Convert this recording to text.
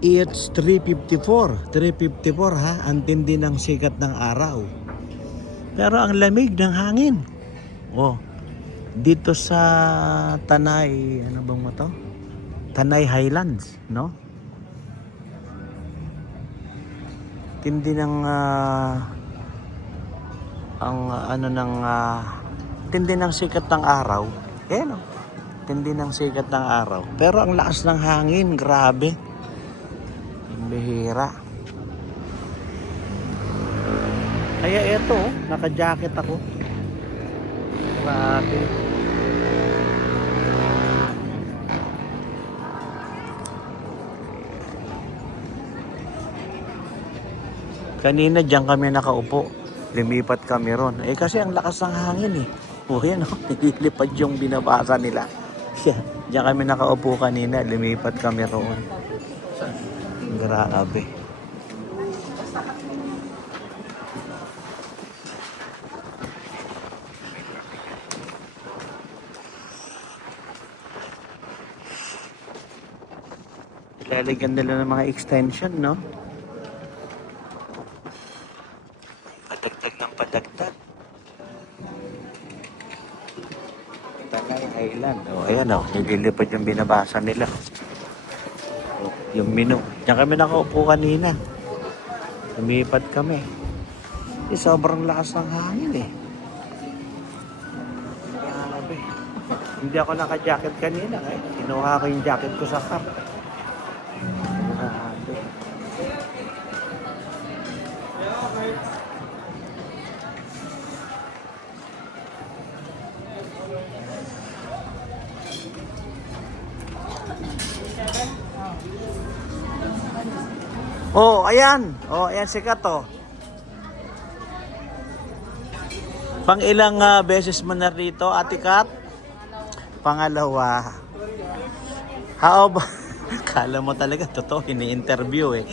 It's 3:54. 3:54 ha. Ang tindi ng sikat ng araw. Pero ang lamig ng hangin. Oh. Dito sa Tanay, ano bang mo to? Tanay Highlands, no? Tindi ng tindi ng sikat ng araw. No? Tindi ng sikat ng araw. Pero ang lakas ng hangin, grabe. Bihira. Kaya eto, naka-jacket ako. Grabe. Kanina diyan kami nakaupo. Lumipat kami ron. Kasi ang lakas ng hangin eh. O yan o, nililipad yung binabasa nila. Diyan kami nakaupo kanina. Lumipat kami roon. Grabe. Lalagyan nila ng mga extension, no? Padagdag ng padagdag. Tanay Highland. O, ayan o. Nililipad yung binabasa nila. O, yung menu. Diyan kami nakaupo kanina. Lumipat kami. Sobrang lakas ng hangin eh. Grabe. Hindi ako naka-jacket kanina. Kinuha ko yung jacket ko sa car. Grabe. Oh, ayan. Oh, ayan sikat oh. Pang ilang beses mo na rito, Ate Kat? Pangalawa. How ba? Kala mo talaga, totoo, ini-interview eh.